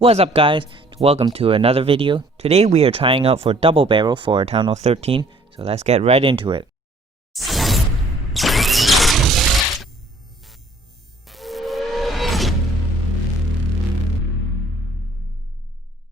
What's up guys, welcome to another video. Today we are trying out for double barrel for Town Hall 13, so let's get right into it.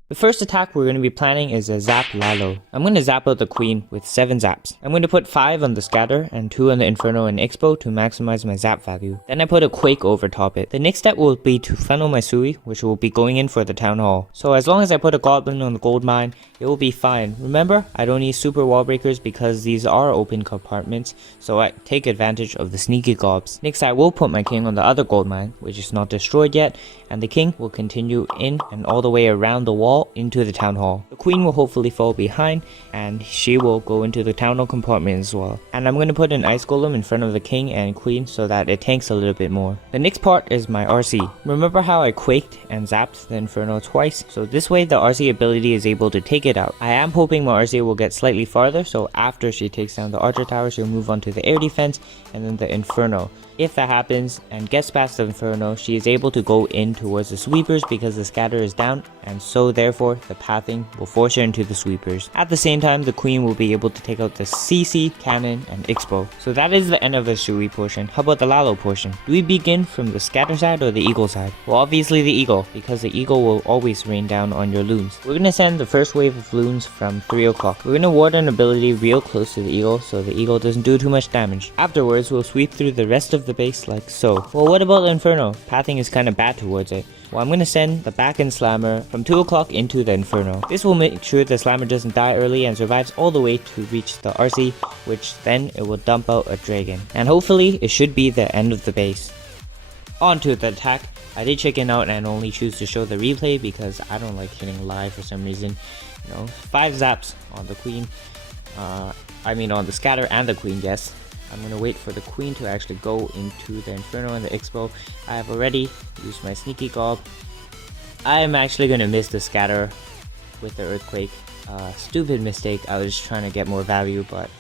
The first attack we're going to be planning is a Zap Lalo. I'm going to zap out the queen with 7 zaps. I'm going to put 5 on the scatter and 2 on the inferno and expo to maximize my zap value. Then I put a quake over top it. The next step will be to funnel my Sui, which will be going in for the town hall. So as long as I put a goblin on the gold mine, it will be fine. Remember, I don't need super wall breakers because these are open compartments, so I take advantage of the sneaky gobs. Next I will put my king on the other gold mine, which is not destroyed yet, and the king will continue in and all the way around the wall into the town hall. The queen will hopefully fall behind and she will go into the town hall compartment as well. And I'm going to put an ice golem in front of the king and queen so that it tanks a little bit more. The next part is my RC. Remember how I quaked and zapped the inferno twice? So this way the RC ability is able to take it out. I am hoping my RC will get slightly farther, so after she takes down the archer tower she'll move on to the air defense and then the inferno. If that happens and gets past the inferno, she is able to go in towards the sweepers because the scatter is down, and so therefore the pathing will force her into the sweepers. At the same time, the queen will be able to take out the CC, cannon, and expo. So that is the end of the Sui portion. How about the Lalo portion? Do we begin from the scatter side or the eagle side? Well, obviously the eagle, because the eagle will always rain down on your loons. We're going to send the first wave of loons from 3 o'clock. We're going to ward an ability real close to the eagle so the eagle doesn't do too much damage. Afterwards, we'll sweep through the rest of the base like so. Well, what about the inferno? Pathing is kind of bad towards it. Well, I'm going to send the back end slammer from 2 o'clock into the inferno. This will make sure the slammer doesn't die early and survives all the way to reach the RC, which then it will dump out a dragon. And hopefully it should be the end of the base. On to the attack. I did chicken out and only choose to show the replay because I don't like hitting live for some reason. 5 zaps on the queen. On the scatter and the queen, yes. I'm going to wait for the queen to actually go into the inferno and the expo. I have already used my sneaky gob. I am actually going to miss the scatter with the earthquake. Stupid mistake. I was just trying to get more value, but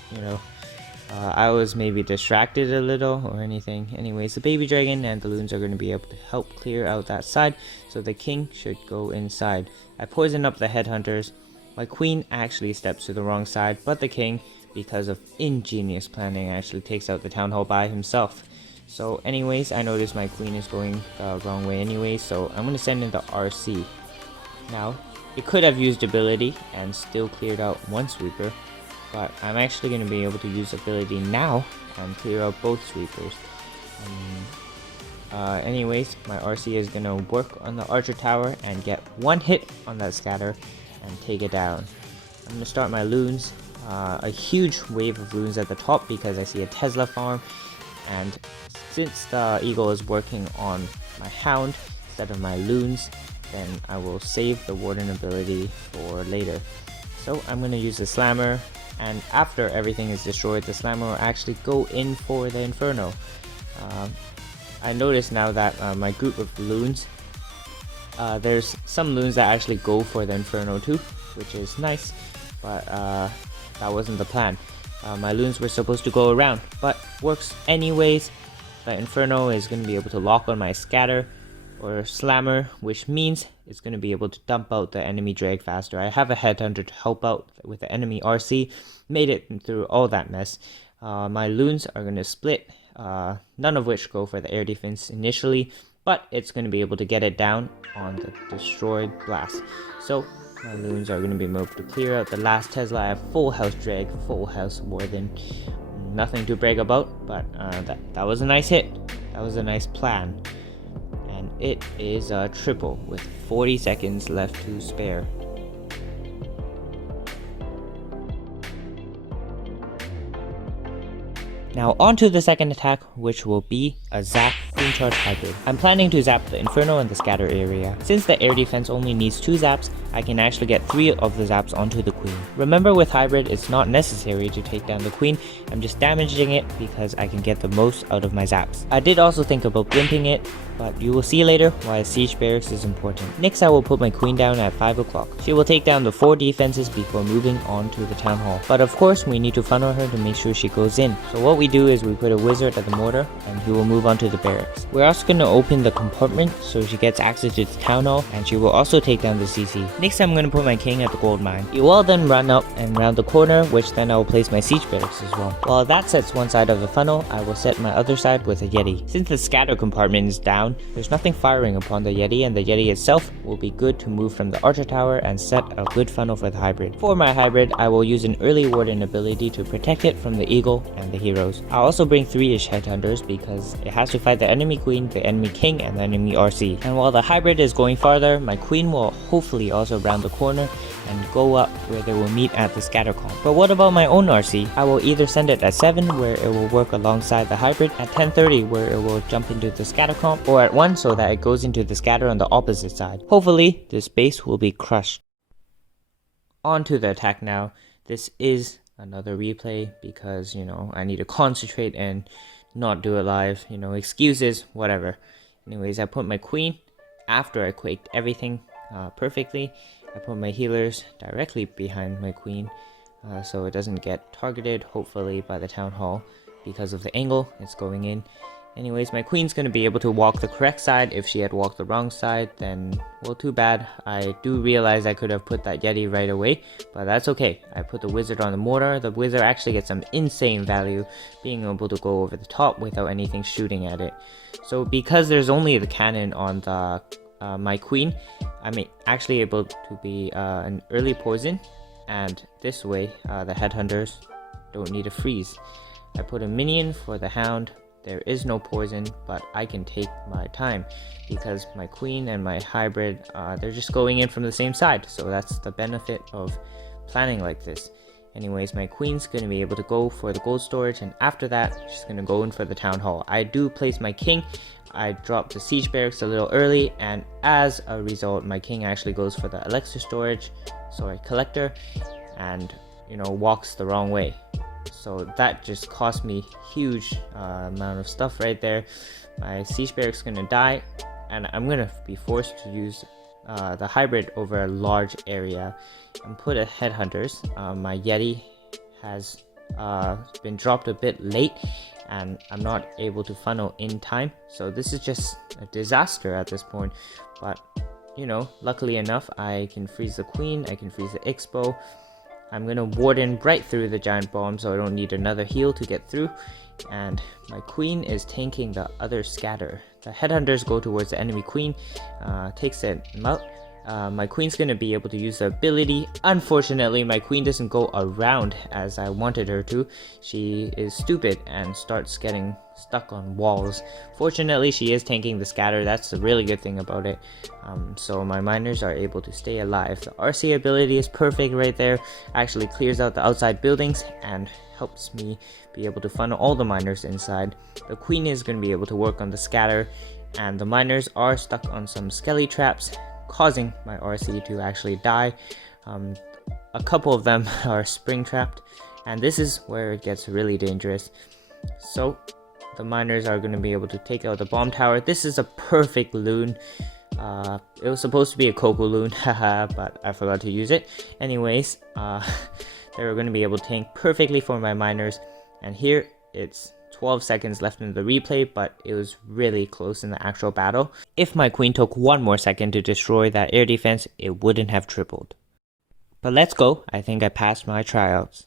I was maybe distracted a little or anything. Anyways, the baby dragon and the loons are going to be able to help clear out that side, so the king should go inside. I poison up the headhunters. My queen actually steps to the wrong side, but the king, because of ingenious planning, actually takes out the town hall by himself. So anyways, I noticed my queen is going the wrong way anyway, so I'm going to send in the RC. Now, it could have used ability and still cleared out one sweeper, but I'm actually going to be able to use ability now and clear out both sweepers. Anyways, my RC is going to work on the archer tower and get one hit on that scatter and take it down. I'm going to start my loons. A huge wave of loons at the top because I see a Tesla farm, and since the eagle is working on my hound instead of my loons, then I will save the warden ability for later. So I'm going to use the slammer, and after everything is destroyed, the slammer will actually go in for the inferno. I notice now that my group of loons, there's some loons that actually go for the inferno too, which is nice, but that wasn't the plan. My loons were supposed to go around, but works anyways. The inferno is going to be able to lock on my scatter or slammer, which means it's going to be able to dump out the enemy drag faster. I have a headhunter to help out with the enemy RC, made it through all that mess. My loons are going to split, none of which go for the air defense initially, but it's going to be able to get it down on the destroyed blast. So my loons are going to be able to clear out the last Tesla. I have full house drag, full house warden. Nothing to brag about, but that was a nice hit. That was a nice plan. And it is a triple with 40 seconds left to spare. Now on to the second attack, which will be a Zap Queencharge hybrid. I'm planning to zap the inferno and the scatter area. Since the air defense only needs 2 zaps, I can actually get 3 of the zaps onto the queen. Remember, with hybrid it's not necessary to take down the queen, I'm just damaging it because I can get the most out of my zaps. I did also think about blimping it, but you will see later why a siege barracks is important. Next, I will put my queen down at 5 o'clock. She will take down the 4 defenses before moving on to the town hall. But of course, we need to funnel her to make sure she goes in. So what we do is we put a wizard at the mortar and he will move on to the barracks. We're also going to open the compartment so she gets access to the town hall, and she will also take down the CC. Next, I'm going to put my king at the gold mine. He will then run up and round the corner, which then I will place my siege barracks as well. While that sets one side of the funnel, I will set my other side with a yeti. Since the scatter compartment is down, there's nothing firing upon the yeti, and the yeti itself will be good to move from the archer tower and set a good funnel for the hybrid. For my hybrid, I will use an early warden ability to protect it from the eagle and the heroes. I'll also bring 3-ish headhunters because it has to fight the enemy queen, the enemy king, and the enemy RC. And while the hybrid is going farther, my queen will hopefully also round the corner and go up where they will meet at the scatter comp. But what about my own RC? I will either send it at 7 where it will work alongside the hybrid, at 10:30 where it will jump into the scatter comp, or at 1 so that it goes into the scatter on the opposite side. Hopefully this base will be crushed. On to the attack now. This is another replay because, I need to concentrate and not do it live. Excuses, whatever. Anyways, I put my queen after I quaked everything perfectly. I put my healers directly behind my queen so it doesn't get targeted, hopefully, by the town hall because of the angle it's going in. Anyways, my queen's going to be able to walk the correct side. If she had walked the wrong side, then, well, too bad. I do realize I could have put that yeti right away, but that's okay. I put the wizard on the mortar. The wizard actually gets some insane value, being able to go over the top without anything shooting at it. So because there's only the cannon on the my queen, I'm actually able to be an early poison, and this way the headhunters don't need to freeze. I put a minion for the hound. There is no poison, but I can take my time because my queen and my hybrid, they're just going in from the same side. So that's the benefit of planning like this. Anyways, my queen's going to be able to go for the gold storage, and after that, she's going to go in for the town hall. I do place my king. I dropped the siege barracks a little early, and as a result, my king actually goes for the elixir storage, collector, and, walks the wrong way. So that just cost me huge amount of stuff right there. My siege barracks going to die, and I'm going to be forced to use the hybrid over a large area and put a headhunters. My yeti has been dropped a bit late, and I'm not able to funnel in time, so this is just a disaster at this point. But luckily enough, I can freeze the queen, I can freeze the expo. I'm gonna warden right through the giant bomb, so I don't need another heal to get through. And my queen is tanking the other scatter. The headhunters go towards the enemy queen, takes it out. My queen's going to be able to use the ability. Unfortunately, my queen doesn't go around as I wanted her to. She is stupid and starts getting stuck on walls. Fortunately, she is tanking the scatter. That's the really good thing about it. So my miners are able to stay alive. The RC ability is perfect right there. Actually clears out the outside buildings and helps me be able to funnel all the miners inside. The queen is going to be able to work on the scatter, and the miners are stuck on some skelly traps, causing my RC to actually die. A couple of them are spring trapped, and this is where it gets really dangerous. So the miners are going to be able to take out the bomb tower. This is a perfect loon. It was supposed to be a cocoa loon, haha, but I forgot to use it. Anyways, they're going to be able to tank perfectly for my miners, and here it's 12 seconds left in the replay, but it was really close in the actual battle. If my queen took one more second to destroy that air defense, it wouldn't have tripled. But let's go. I think I passed my tryouts.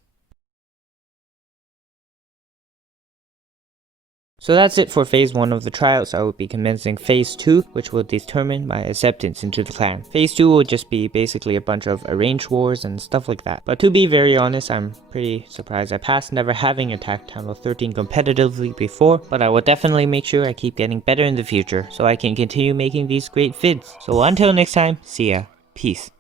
So that's it for phase 1 of the tryouts. I will be commencing phase 2, which will determine my acceptance into the clan. Phase 2 will just be basically a bunch of arranged wars and stuff like that. But to be very honest, I'm pretty surprised I passed, never having attacked Town Hall 13 competitively before, but I will definitely make sure I keep getting better in the future so I can continue making these great vids. So until next time, see ya. Peace.